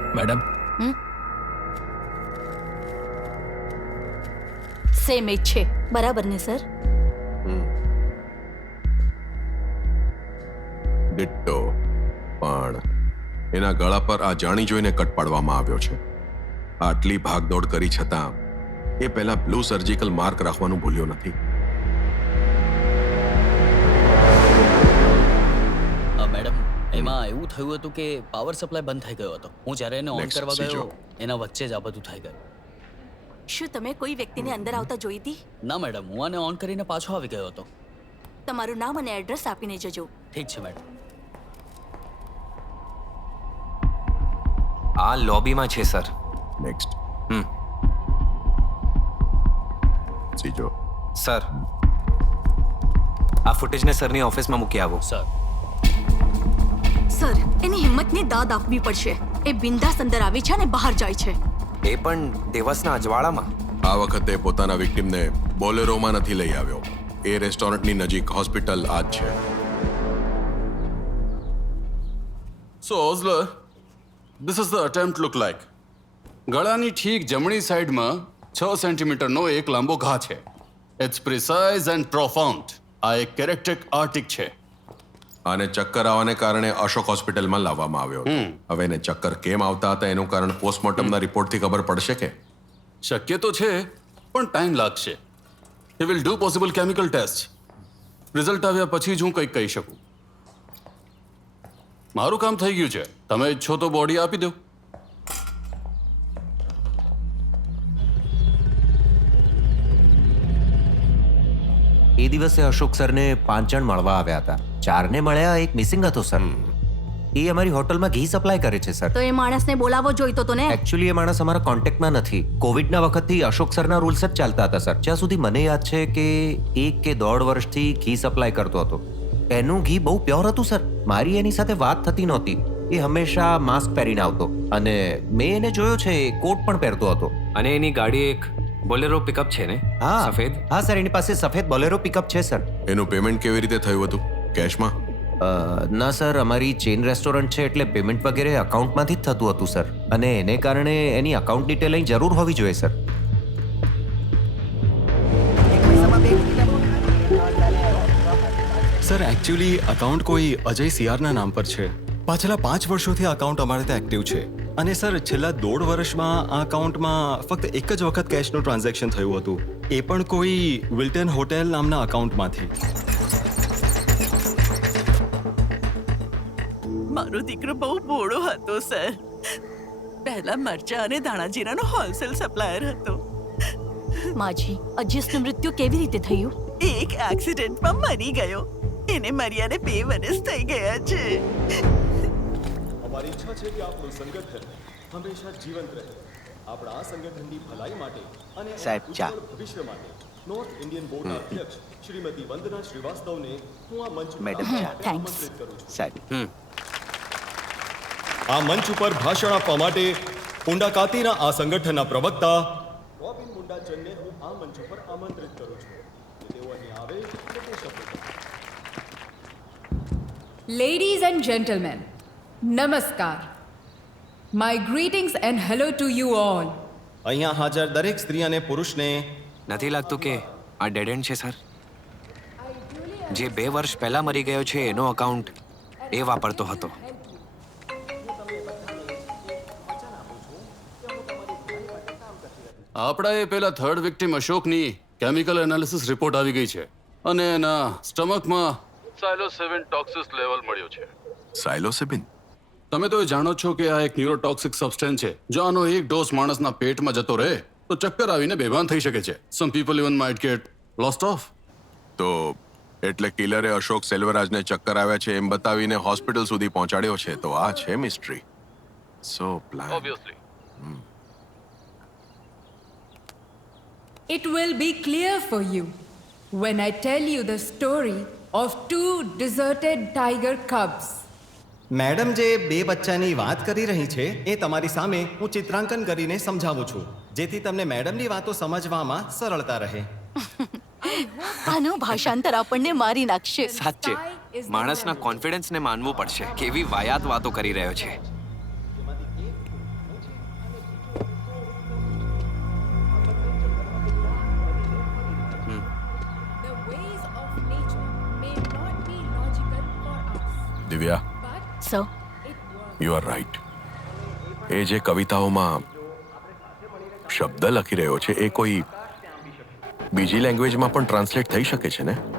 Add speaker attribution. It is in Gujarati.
Speaker 1: મેડમ,
Speaker 2: સેમ એજ છે, બરાબર ને સર?
Speaker 3: ડિટ્ટો. પણ એના ગળા પર આ જાણી જોઈને કટ પાડવામાં આવ્યો છે. આટલી ભાગદોડ કરી છતાં એ પહેલા બ્લુ સર્જિકલ માર્ક રાખવાનું ભૂલ્યો નથી.
Speaker 1: મેડમ, એમાં એવું થયું હતું કે પાવર સપ્લાય બંધ થઈ ગયો હતો. હું જ્યારે એને ઓન
Speaker 3: Next,
Speaker 1: કરવા
Speaker 3: સીજો.
Speaker 1: ગયો એના વચ્ચે જ આ બધું થઈ ગયું.
Speaker 2: શું તમે કોઈ વ્યક્તિને અંદર આવતા જોઈ હતી?
Speaker 1: ના મેડમ, હું આને ઓન કરીને પાછો આવી ગયો હતો.
Speaker 2: તમારું નામ અને એડ્રેસ આપીને જજો.
Speaker 1: ઠીક છે મેડમ.
Speaker 4: આ લોબીમાં છે સર.
Speaker 3: નેક્સ્ટ.
Speaker 4: હમ.
Speaker 3: સીજો.
Speaker 4: સર, આ ફૂટેજને સરની ઓફિસમાં મૂકી આવો.
Speaker 1: સર,
Speaker 2: સર, એની હિંમતની દાદ આપવી પડશે. એ બિંદાસ અંદર આવી છે અને બહાર જાય છે.
Speaker 4: એ પણ દિવસના અજવાળામાં.
Speaker 3: આ વખતે પોતાના વિક્ટિમને બોલેરોમાં નથી લઈ આવ્યો. એ રેસ્ટોરન્ટની નજીક હોસ્પિટલ આ જ છે.
Speaker 5: So Osler, this is the attempt look like. ગળાની ઠીક જમણી સાઈડમાં 6 સેન્ટીમીટરનો એક લાંબો ઘા છે. It's precise and profound. આ એક કેરેક્ટરિક આર્ટિક છે.
Speaker 3: આને ચક્કર આવવાને કારણે અશોક હોસ્પિટલમાં લાવવામાં આવ્યો હતો. હવે એને ચક્કર કેમ આવતા હતા એનું કારણ પોસ્ટમોર્ટમના રિપોર્ટથી ખબર પડશે કે?
Speaker 5: શક્ય તો છે પણ ટાઈમ લાગશે. He will do possible chemical tests. Result આવ્યા પછી જ હું કંઈક કહી શકું. મારું કામ થઈ ગયું છે. તમે ઈચ્છો તો બોડી આપી દો.
Speaker 6: એ દિવસે અશોક સરને 5 જણ મળવા આવ્યા હતા. 4 ને મળ્યા, એક મિસિંગ હતો સર. એ અમારી હોટલમાં ઘી સપ્લાય કરે છે સર.
Speaker 2: તો એ માણસને બોલાવવો જોઈતો તો ને.
Speaker 6: એકચ્યુઅલી એ માણસ અમારા કોન્ટેક્ટમાં નથી. કોવિડના વખતથી અશોક સરના રૂલ્સ જ ચાલતા હતા સર. જ્યાં સુધી મને યાદ છે કે 1 કે 1.5 વર્ષથી ઘી સપ્લાય કરતો હતો. એનું ઘી બહુ પ્યોર હતું સર. મારી એની સાથે વાત થતી નહોતી. એ હંમેશા માસ્ક પહેરીને આવતો અને મેં એને જોયો છે, કોટ પણ પહેરતો હતો.
Speaker 4: અને એની ગાડી એક બોલેરો પિકઅપ છે ને?
Speaker 6: હા
Speaker 4: સફેદ.
Speaker 6: હા સર, એની પાસે સફેદ બોલેરો પિકઅપ છે સર.
Speaker 3: એનું પેમેન્ટ કેવી રીતે થયું હતું? કેશમાં?
Speaker 6: ના સર, અમારી ચેઇન રેસ્ટોરન્ટ છે એટલે પેમેન્ટ વગેરે અકાઉન્ટમાંથી જ થતું હતું સર. અને એને કારણે એની અકાઉન્ટ ડિટેલ અહીં જરૂર હોવી જોઈએ સર.
Speaker 7: સર એકચ્યુઅલી અકાઉન્ટ કોઈ અજય સિયારના નામ પર છે. પાછલા 5 વર્ષોથી આ અકાઉન્ટ અમારે ત્યાં એક્ટિવ છે. અને સર છેલ્લા 1.5 વર્ષમાં આ અકાઉન્ટમાં ફક્ત એક જ વખત કેશનું ટ્રાન્ઝેક્શન થયું હતું. એ પણ કોઈ વિલ્ટન હોટેલ નામના અકાઉન્ટમાંથી.
Speaker 8: મારો દીકરો બહુ ભોળો હતો સર. પહેલા મરચા અને ધાણાજીરાનો હોલસેલ સપ્લાયર હતો.
Speaker 2: માજી, અજીસનું મૃત્યુ કેવી રીતે થયું?
Speaker 8: એક એક્સિડન્ટમાં મરી ગયો. એને મર્યાને 2 વર્ષ થઈ ગયા છે.
Speaker 7: અમારી ઈચ્છા છે કે આપણું સંગઠન હંમેશા જીવંત રહે. આપણા આ સંગઠનની ભલાઈ માટે અને
Speaker 9: સાહેબ, ચા.
Speaker 7: ભવિષ્ય માટે નોર્થ ઇન્ડિયન બોર્ડના અધ્યક્ષ શ્રીમતી વંદના શ્રીવાસ્તવને હું આ મંચ
Speaker 9: મેડમ, ચા.
Speaker 2: થેન્ક્સ.
Speaker 7: આમંત્રિત કરું છું.
Speaker 9: સાહેબ,
Speaker 7: આ મંચ ઉપર ભાષણ આપવા માટે ઉંડાકાતીના આ સંગઠનના પ્રવક્તા રોબિન મુંડાચંદને હું આ મંચ ઉપર આમંત્રિત કરું છું કે તેઓ અહીં આવે અને તે શપથ લે.
Speaker 10: Ladies and gentlemen, Namaskar. My greetings and hello to you all.
Speaker 7: અહીંયા હાજર દરેક સ્ત્રી અને પુરુષને
Speaker 4: નથી લાગતું કે આ ડેડ એન્ડ છે સર? જે 2 વર્ષ પહેલા મરી ગયો છે એનો અકાઉન્ટ એ વાપરતો હતો.
Speaker 5: આપણા એ પેલા થર્ડ વિક્ટિમ અશોકની કેમિકલ એનાલિસિસ રિપોર્ટ આવી ગઈ છે અને એના સ્ટમકમાં સાયલોસેબિન ટોક્સિસ લેવલ મળ્યો છે.
Speaker 3: સાયલોસેબિન?
Speaker 5: તમે તો એ જાણો છો કે આ એક ન્યુરોટોક્સિક સબસ્ટેન્સ છે. જો આનો એક ડોઝ માણસના પેટમાં જતો રહે તો ચક્કર આવીને બેભાન થઈ શકે છે. Some people even might get lost of.
Speaker 3: તો એટલે કિલરે અશોક સેલ્વરાજને ચક્કર આવ્યા છે એમ બતાવીને હોસ્પિટલ સુધી પહોંચાડ્યો છે. તો આ છે mystery. So plan.
Speaker 5: Obviously.
Speaker 10: It will be clear for you when I tell you the story of 2 deserted tiger cubs.
Speaker 7: Madam જે 2 બચ્ચાની વાત કરી રહી છે એ તમારી સામે હું ચિત્રાંકન કરીને સમજાવું છું જેથી તમને મેડમની વાતો સમજવામાં સરળતા રહે.
Speaker 2: આનું ભાષાંતર આપણને મારી નાખશે.
Speaker 4: સાચે માણસના કોન્ફિડન્સને માનવું પડશે. કેવી વાયાત વાતો કરી રહ્યો છે.
Speaker 3: Divya,
Speaker 2: sir
Speaker 3: you are right. એ જે કવિતાઓમાં શબ્દ લખી રહ્યો છે એ કોઈ બીજી લેંગ્વેજમાં પણ ટ્રાન્સલેટ થઈ શકે છે ને?